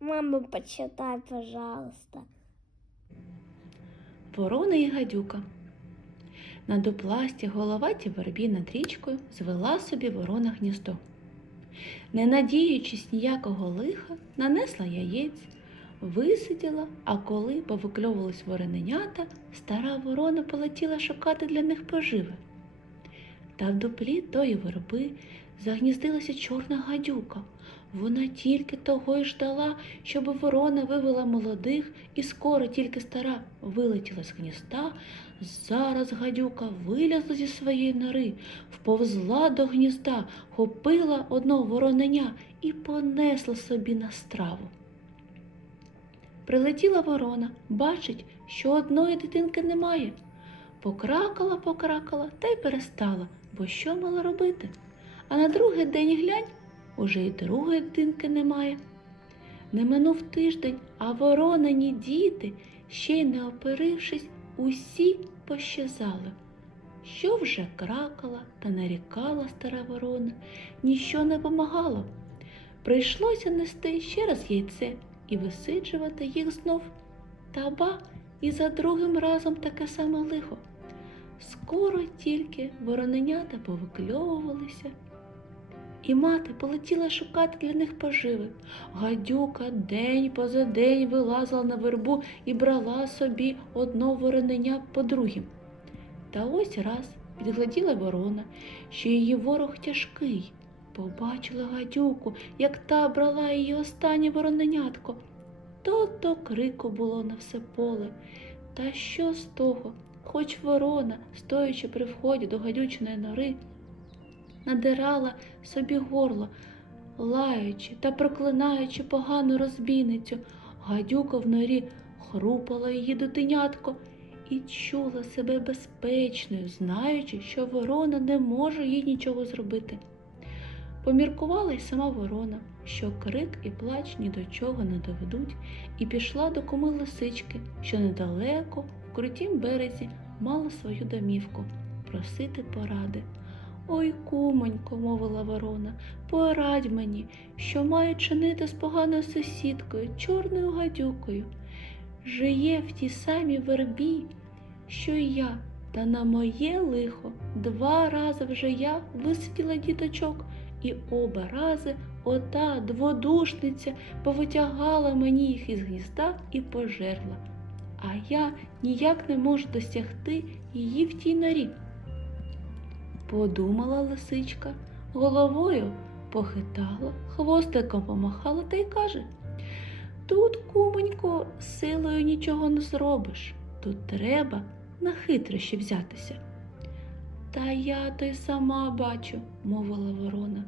Мама, почитай, пожалуйста. Ворона і гадюка. На дупласті головаті вербі над річкою звела собі ворона гніздо. Не надіючись ніякого лиха, нанесла яєць, висиділа, а коли повикльовувались вороненята, стара ворона полетіла шукати для них поживи. Та в дуплі тої верби загніздилася чорна гадюка. Вона тільки того й ждала, щоб ворона вивела молодих, і скоро тільки стара вилетіла з гнізда, зараз гадюка вилізла зі своєї нори, вповзла до гнізда, хопила одного вороненя і понесла собі на страву. Прилетіла ворона, бачить, що одної дитинки немає. Покракала, покракала та й перестала, бо що мала робити? А на другий день глянь, уже й другої дитинки немає. Не минув тиждень, а воронені діти, ще й не оперившись, усі пощазали. Що вже кракала та нарікала стара ворона, ніщо не помагало. Прийшлося нести ще раз яйце і висиджувати їх знов. Та ба і за другим разом таке саме лихо. Скоро тільки вороненята повикльовувалися, і мати полетіла шукати для них поживи. Гадюка день поза день вилазила на вербу і брала собі одно вороненя по другім. Та ось раз підгляділа ворона, що її ворог тяжкий. Побачила гадюку, як та брала її останнє вороненятко. То-то крику було на все поле. Та що з того? Хоч ворона, стоячи при вході до гадючої нори, надирала собі горло, лаючи та проклинаючи погану розбійницю, гадюка в норі хрупала її дитинятко і чула себе безпечною, знаючи, що ворона не може їй нічого зробити. Поміркувала й сама ворона, що крик і плач ні до чого не доведуть, і пішла до куми лисички, що недалеко, в крутім березі, мала свою домівку, просити поради. Ой, кумонько, мовила ворона, порадь мені, що маю чинити з поганою сусідкою, чорною гадюкою. Жиє в тій самій вербі, що й я, та на моє лихо два рази вже я висиділа діточок, і оба рази ота дводушниця повитягала мені їх із гнізда і пожерла, а я ніяк не можу досягти її в тій норі. Подумала лисичка, головою похитала, хвостиком помахала та й каже Тут, кумонько, силою нічого не зробиш. Тут треба на хитрощі взятися. Та я то й сама бачу, мовила ворона,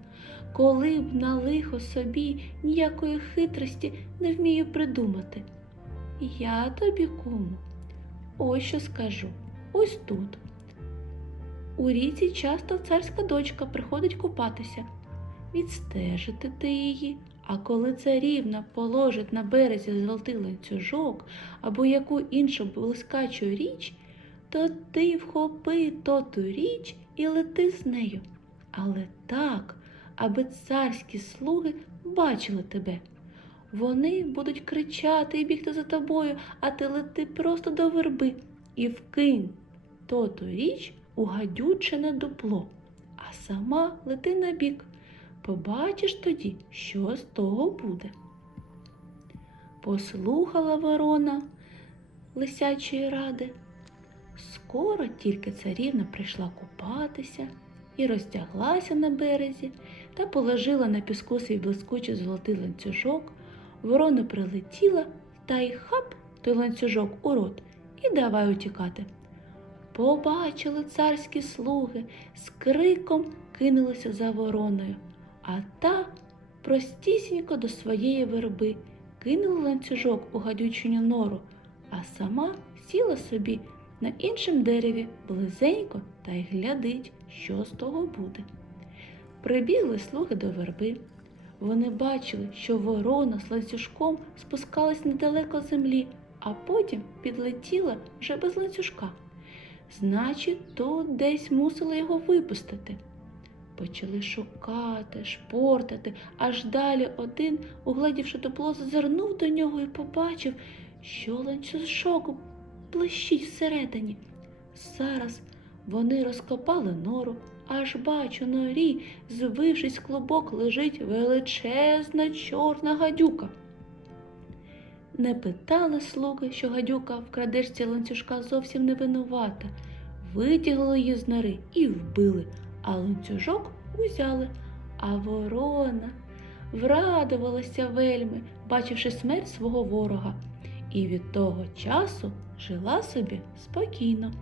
коли б на лихо собі ніякої хитрості не вмію придумати. Я тобі, куму, ось що скажу, ось тут. У ріці часто царська дочка приходить купатися. Відстежити ти її, а коли царівна положить на березі золотий ланцюжок або яку іншу блискачу річ, то ти вхопи то ту річ і лети з нею. Але так, аби царські слуги бачили тебе. Вони будуть кричати і бігти за тобою, а ти лети просто до верби і вкинь то ту річ у гадючине дупло, а сама лети на бік. Побачиш тоді, що з того буде. Послухала ворона лисячої ради. Скоро тільки царівна прийшла купатися і роздяглася на березі та положила на піску свій блискучий золотий ланцюжок. Ворона прилетіла та й хап той ланцюжок у рот і давай утікати. Побачили царські слуги, з криком кинулися за вороною, а та простісінько до своєї верби кинула ланцюжок у гадючиню нору, а сама сіла собі на іншому дереві близенько та й глядить, що з того буде. Прибігли слуги до верби. Вони бачили, що ворона з ланцюжком спускалась недалеко землі, а потім підлетіла вже без ланцюжка. Значить, то десь мусили його випустити. Почали шукати, шпортати, аж далі один, угледівши дупло, зазирнув до нього і побачив, що ланцюжок блищить всередині. Зараз вони розкопали нору, аж бачу норі, звившись клубок, лежить величезна чорна гадюка. Не питали слуги, що гадюка в крадежці ланцюжка зовсім не винувата. Витягли її з нори і вбили, а ланцюжок узяли. А ворона врадувалася вельми, бачивши смерть свого ворога, і від того часу жила собі спокійно.